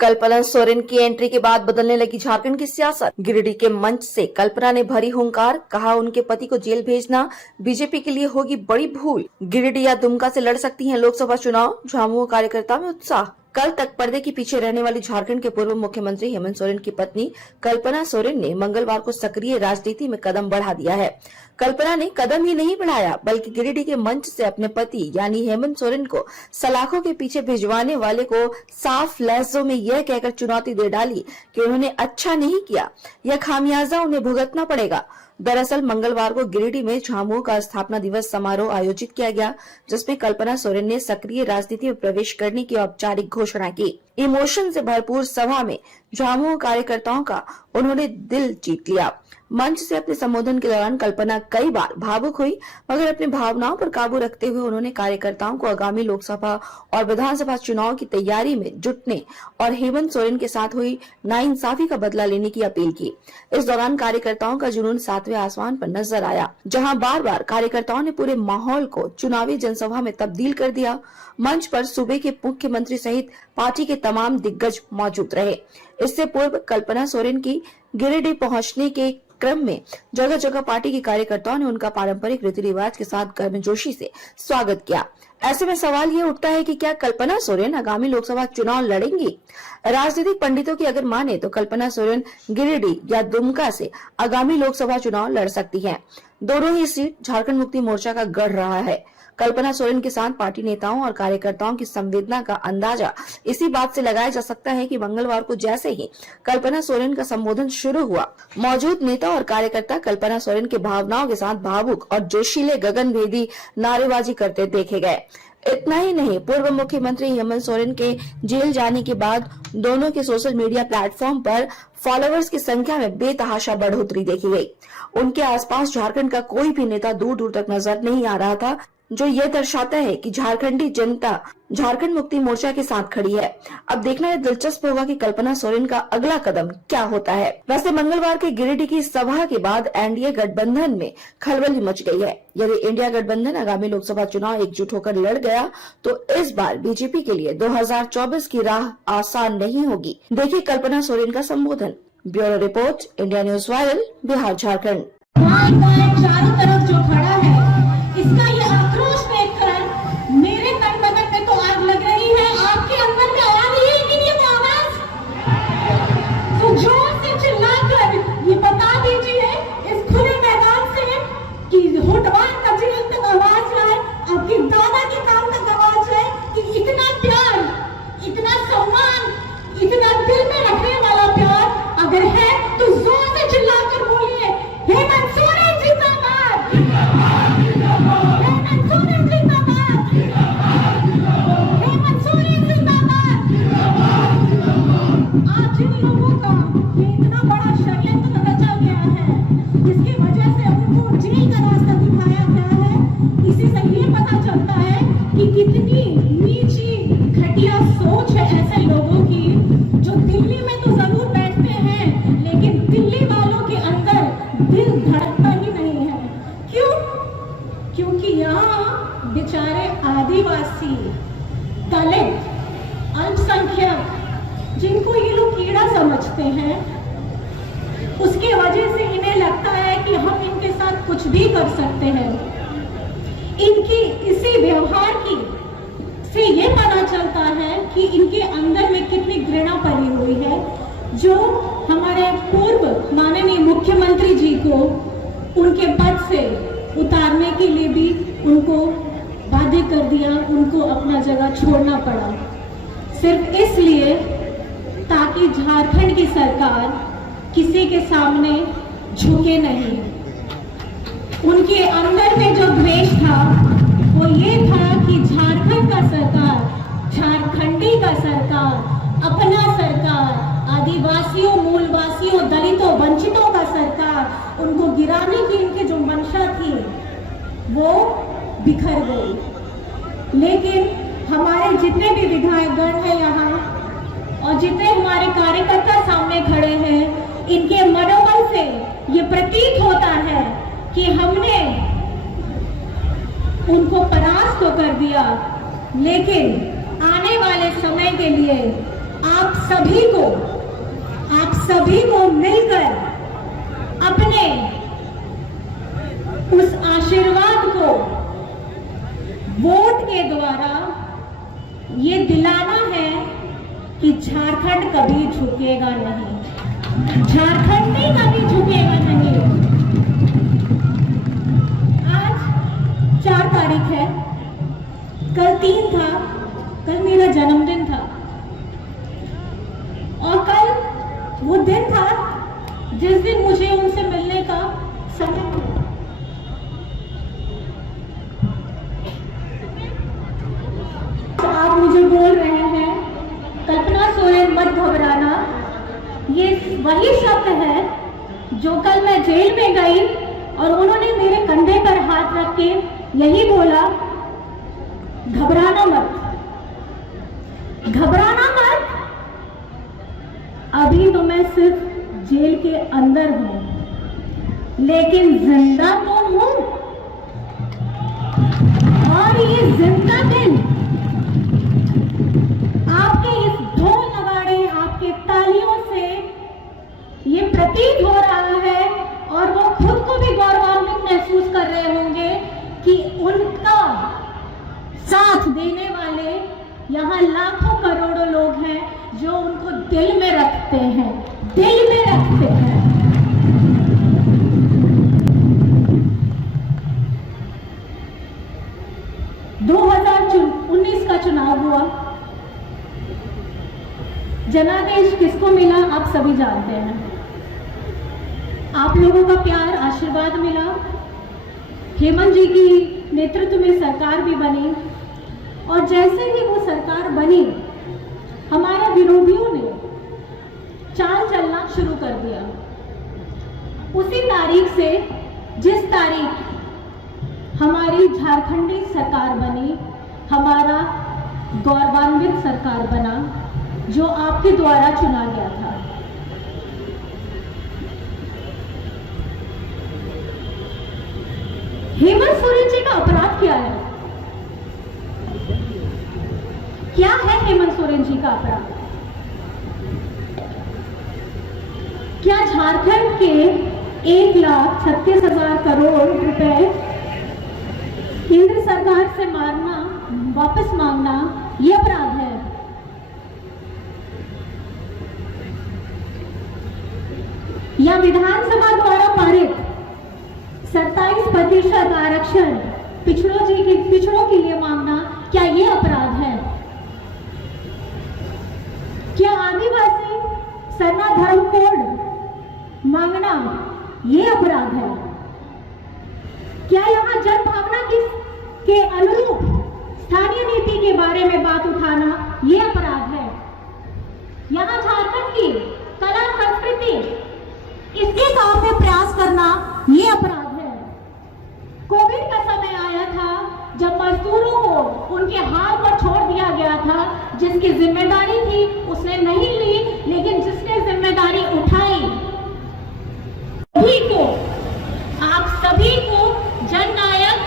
कल्पना सोरेन की एंट्री के बाद बदलने लगी झारखंड की सियासत। गिरिडीह के मंच से कल्पना ने भरी हुंकार, कहा उनके पति को जेल भेजना बीजेपी के लिए होगी बड़ी भूल। गिरिडीह या दुमका से लड़ सकती हैं लोकसभा चुनाव, झामुमो कार्यकर्ता में उत्साह। कल तक पर्दे के पीछे रहने वाली झारखंड के पूर्व मुख्यमंत्री हेमंत सोरेन की पत्नी कल्पना सोरेन ने मंगलवार को सक्रिय राजनीति में कदम बढ़ा दिया है। कल्पना ने कदम ही नहीं बढ़ाया बल्कि गिरिडीह के मंच से अपने पति यानी हेमंत सोरेन को सलाखों के पीछे भिजवाने वाले को साफ लफ्जों में यह कहकर चुनौती दे डाली कि उन्होंने अच्छा नहीं किया, यह खामियाजा उन्हें भुगतना पड़ेगा। दरअसल मंगलवार को गिरिडीह में झामुमो का स्थापना दिवस समारोह आयोजित किया गया, जिसमें कल्पना सोरेन ने सक्रिय राजनीति में प्रवेश करने की औपचारिक घोषणा की। इमोशन से भरपूर सभा में झामुमो कार्यकर्ताओं का उन्होंने दिल जीत लिया। मंच से अपने संबोधन के दौरान कल्पना कई बार भावुक हुई, मगर अपनी भावनाओं पर काबू रखते हुए उन्होंने कार्यकर्ताओं को आगामी लोकसभा और विधानसभा चुनाव की तैयारी में जुटने और हेमंत सोरेन के साथ हुई नाइंसाफी का बदला लेने की अपील की। इस दौरान कार्यकर्ताओं का जुनून सातवें आसमान पर नजर आया, जहां बार बार कार्यकर्ताओं ने पूरे माहौल को चुनावी जनसभा में तब्दील कर दिया। मंच पर सूबे के मुख्यमंत्री सहित पार्टी के तमाम दिग्गज मौजूद रहे। इससे पूर्व कल्पना सोरेन की गिरिडीह पहुंचने के क्रम में जगह जगह पार्टी के कार्यकर्ताओं ने उनका पारंपरिक रीति रिवाज के साथ गर्मजोशी से स्वागत किया। ऐसे में सवाल ये उठता है कि क्या कल्पना सोरेन आगामी लोकसभा चुनाव लड़ेंगी? राजनीतिक पंडितों की अगर माने तो कल्पना सोरेन गिरिडीह या दुमका से आगामी लोकसभा चुनाव लड़ सकती हैं। दोनों ही सीट झारखंड मुक्ति मोर्चा का गढ़ रहा है। कल्पना सोरेन के साथ पार्टी नेताओं और कार्यकर्ताओं की संवेदना का अंदाजा इसी बात से लगाया जा सकता है कि मंगलवार को जैसे ही कल्पना सोरेन का संबोधन शुरू हुआ, मौजूद नेता और कार्यकर्ता कल्पना सोरेन की भावनाओं के साथ भावुक और जोशीले गगनभेदी नारेबाजी करते देखे गए। इतना ही नहीं, पूर्व मुख्यमंत्री हेमंत सोरेन के जेल जाने के बाद दोनों के सोशल मीडिया प्लेटफॉर्म पर फॉलोअर्स की संख्या में बेतहाशा बढ़ोतरी देखी गई। उनके आसपास झारखंड का कोई भी नेता दूर दूर तक नजर नहीं आ रहा था, जो ये दर्शाता है कि झारखंडी जनता झारखंड मुक्ति मोर्चा के साथ खड़ी है। अब देखना यह दिलचस्प होगा कि कल्पना सोरेन का अगला कदम क्या होता है। वैसे मंगलवार के गिरिडीह की सभा के बाद एनडीए गठबंधन में खलबली मच गई है। यदि इंडिया गठबंधन आगामी लोकसभा चुनाव एकजुट होकर लड़ गया तो इस बार बीजेपी के लिए 2024 की राह आसान नहीं होगी। देखिए कल्पना सोरेन का संबोधन। Bureau report, India news viral, Bihar Jharkhand. चारों तरफ जो खड़ा है, इसका ये आक्रोश देखकर मेरे तन बदन में तो आग लग रही है। आपके अंदर में आग ही कि नहीं वो आवाज? तो जोर से चिल्लाकर ये बता दीजिए इस खुले मैदान से कि होटवार कचेरी तक आवाज आए, आपके दादा के काम तक आवाज है कि इतना प्यार, इतना सम्मान, इतना दिल में रखने वाला प्यार अगर है तो जोर से चिल्लाकर बोलिए, हेमंत सोरेन जिंदाबाद, हेमंत सोरेन जिंदाबाद, हेमंत सोरेन जिंदाबाद। आज जिन लोगों का ये इतना बड़ा षड्यंत्र रचा गया है, जिसकी वजह से उनको जेल का रास्ता दिखाया गया है, इसी से ये पता चलता है कि कितनी नीची घटिया सोच है ऐसे लोगों की, जो दिल्ली में तो जरूर बैठते हैं लेकिन दिल्ली वालों के अंदर दिल धड़कता ही नहीं है। क्यों? क्योंकि यहाँ बेचारे आदिवासी, दलित, अल्पसंख्यक, जिनको ये लोग कीड़ा समझते हैं, उसके वजह से इन्हें लगता है कि हम इनके साथ कुछ भी कर सकते हैं। इनकी इसी व्यवहार की से ये पता चलता है कि इनके अंदर में कितनी घृणा भरी हुई है, जो हमारे पूर्व माननीय मुख्यमंत्री जी को उनके पद से उतारने के लिए भी उनको बाध्य कर दिया, उनको अपना जगह छोड़ना पड़ा, सिर्फ इसलिए ताकि झारखंड की सरकार किसी के सामने झुके नहीं। उनके अंदर में जो द्वेष था वो ये था कि झारखंड का सरकार, झारखंडी का सरकार, अपना सरकार, आदिवासियों, मूलवासियों, दलितों, वंचितों का सरकार, उनको गिराने की इनकी जो मंशा थी वो बिखर गई। लेकिन हमारे जितने भी विधायकगण हैं यहाँ और जितने हमारे कार्यकर्ता सामने खड़े हैं, इनके मनोबल से ये प्रतीत होता है कि हमने उनको परास्त तो कर दिया, लेकिन आने वाले समय के लिए आप सभी को मिलकर अपने उस आशीर्वाद को वोट के द्वारा ये दिलाना है कि झारखंड कभी झुकेगा नहीं, झारखंडी कभी झुकेगा नहीं। आज 4 तारीख है, कल 3 था, कल मेरा जन्मदिन था और कल वो दिन था जिस दिन मुझे उनसे मिलने का समय मिला। आप मुझे बोल रहे हैं कल्पना सोरेन मत घबराना, ये वही शब्द है जो कल मैं जेल में गई और उन्होंने मेरे कंधे पर हाथ रख के यही बोला, घबराना मत, घबराना मत। अभी तो मैं सिर्फ जेल के अंदर हूं लेकिन जिंदा तो हूं, और ये जिंदा दिन आपके इस ढोल नगाड़े, आपके तालियों से ये प्रतीत हो रहा है और वो खुद को भी गौरवान्वित महसूस कर रहे होंगे कि उनका साथ देने वाले यहाँ लाखों करोड़ों लोग हैं जो उनको दिल में रखते हैं, दिल में रखते हैं। का चुनाव हुआ, जनादेश किसको मिला आप सभी जानते हैं। आप लोगों का प्यार आशीर्वाद मिला, हेमंत जी की नेतृत्व में सरकार भी बनी और जैसे ही वो सरकार बनी हमारे विरोधियों ने चाल चलना शुरू कर दिया। उसी तारीख से जिस तारीख हमारी झारखंडी सरकार बनी, हमारा गौरवान्वित सरकार बना जो आपके द्वारा चुना गया था। हेमंत सोरेन जी का अपराध क्या है? क्या है हेमंत सोरेन जी का अपराध? क्या झारखंड के 1,36,000 करोड़ रुपए केंद्र सरकार से मारना, वापस मांगना यह अपराध है? या विधानसभा द्वारा पारित 27% आरक्षण पिछड़ों के लिए मांगना, क्या यह अपराध है? क्या आदिवासी सरना धर्म कोड मांगना यह अपराध है? क्या यहाँ जन भावना के अनुरूप स्थानीय नीति के बारे में बात उठाना यह अपराध है? यहाँ झारखंड की कला संस्कृति इसके काम में प्रयास करना यह अपराध है? कोविड का समय आया था जब मजदूरों को उनके हाल पर छोड़ दिया गया था, जिसकी जिम्मेदारी थी उसने नहीं ली, लेकिन जिसने जिम्मेदारी उठाई, आप सभी को जननायक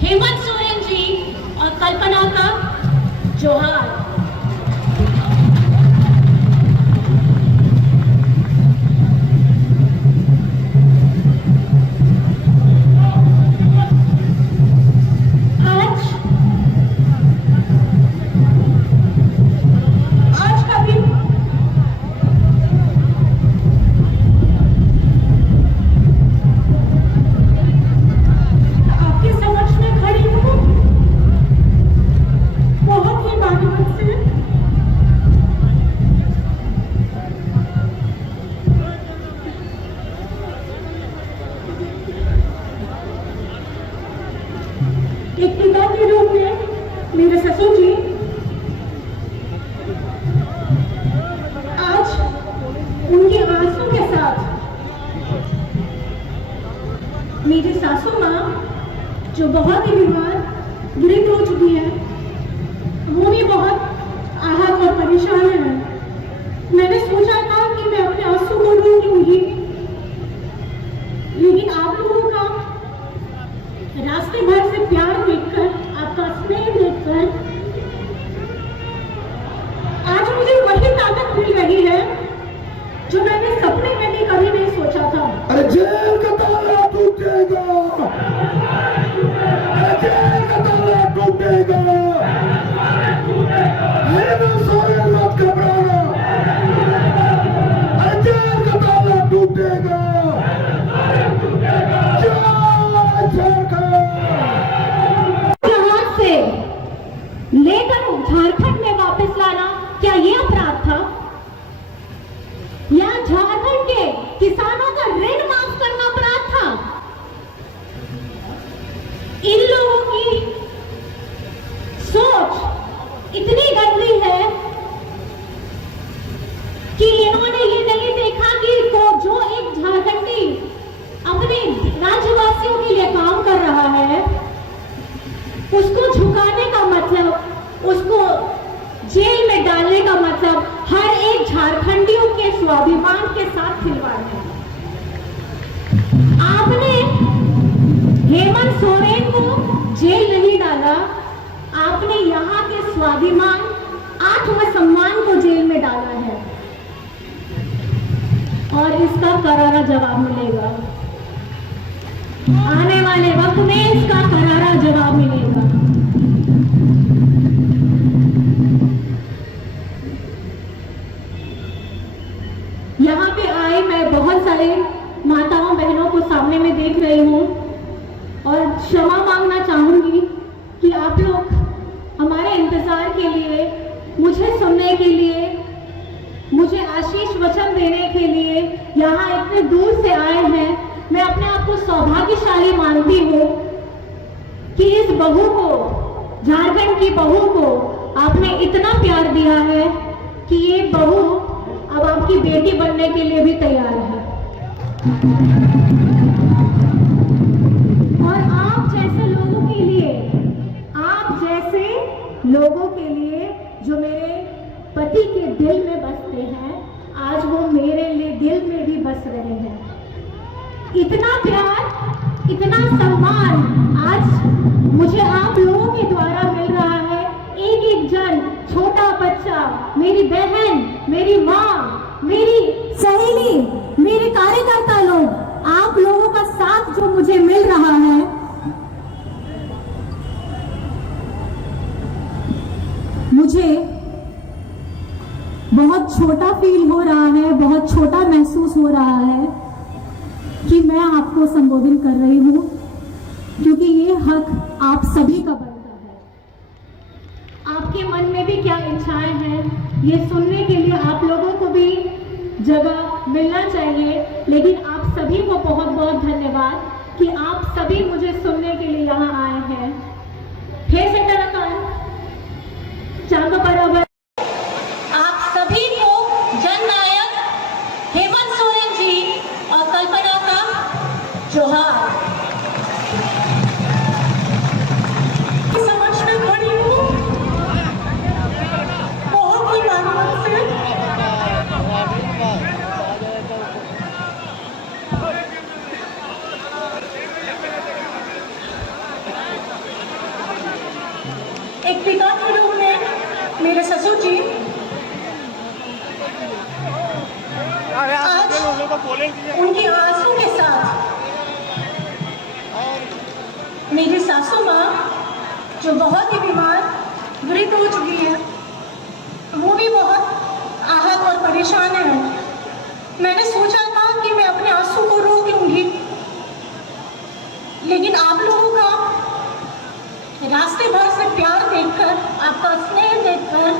हेमंत सोरेन जी और कल्पना का जोहार। एक पिता के रूप में मेरे ससुर जी आज उनके आंसू के साथ मेरी सासू माँ जो बहुत ही बीमार मृत हो चुकी है, वो भी बहुत आहत और परेशान है। मैंने सोचा था कि मैं अपने आंसू को रोक लूंगी, लेकिन आप लोगों का रास्ते भर से प्यार देखकर, आपका स्नेह देखकर आज मुझे वही था। अरे जेल का ताला टूटेगा, अरे जेल का ताला टूटेगा, हेमंत सोरेन मत घबराना, अरे जेल का ताला टूटेगा, जय झारखंड। जहां से लेकर झारखंड में वापस लाना क्या ये अपराध था? या झारखंड के किसानों का ऋण माफ करना अपराध था? इन लोगों की सोच इतनी गंदी है कि इन्होंने ये नहीं देखा कि जो एक झारखंडी अपने राज्यवासियों के लिए काम कर रहा है, उसको झुकाने का मतलब, उसको जेल में डालने का मतलब हर एक झारखंडियों के स्वाभिमान के साथ खिलवाड़ है। आपने हेमंत सोरेन को जेल नहीं डाला, आपने यहाँ के स्वाभिमान, आत्मसम्मान को जेल में डाला है और इसका करारा जवाब मिलेगा। आने वाले वक्त में इसका करारा जवाब मिलेगा। यहाँ पे आए मैं बहुत सारे माताओं बहनों को सामने में देख रही हूँ और क्षमा मांगना चाहूंगी कि आप लोग हमारे इंतजार के लिए, मुझे सुनने के लिए, मुझे आशीष वचन देने के लिए यहाँ इतने दूर से आए हैं। मैं अपने आप को सौभाग्यशाली मानती हूँ कि इस बहू को, झारखंड की बहू को आपने इतना प्यार दिया है कि ये बहू अब आपकी बेटी बनने के लिए भी तैयार है। और आप जैसे लोगों के लिए, आप जैसे लोगों के लिए जो मेरे पति के दिल में बसते हैं, आज वो मेरे लिए दिल में भी बस रहे हैं। इतना प्यार, इतना सम्मान आज मुझे आप लोगों के द्वारा मिल रहा है। एक एक जन, छोटा बच्चा, मेरी बहन, मेरी माँ, मेरी सहेली, मेरे कार्यकर्ता लोग, आप लोगों का साथ जो मुझे मिल रहा है, मुझे बहुत छोटा फील हो रहा है, बहुत छोटा महसूस हो रहा है कि मैं आपको संबोधन कर रही हूँ, क्योंकि ये हक आप सभी का बनता है। आपके मन में भी क्या इच्छाएं हैं, ये सुनने के लिए आप लोगों को भी जगह मिलना चाहिए। लेकिन आप सभी को बहुत बहुत धन्यवाद कि आप सभी मुझे सुनने के लिए यहाँ आए हैं। फिर से टड़कान चांदो बराबर आप सभी को जननायक हेमंत सोरेन जी और कल्पना का जोहार। समझ में खड़ी हूँ बहुत ही मेहनत से। एक पिता के रूप में मेरे ससुर जी आज उनके आंसू के साथ मेरी सासू माँ जो बहुत ही बीमार वृद्ध हो चुकी है, वो भी बहुत आहत और परेशान है। मैंने सोचा था कि मैं अपने आंसू को रोक लूंगी, लेकिन आप लोगों का रास्ते भर से प्यार देखकर, आपका स्नेह देखकर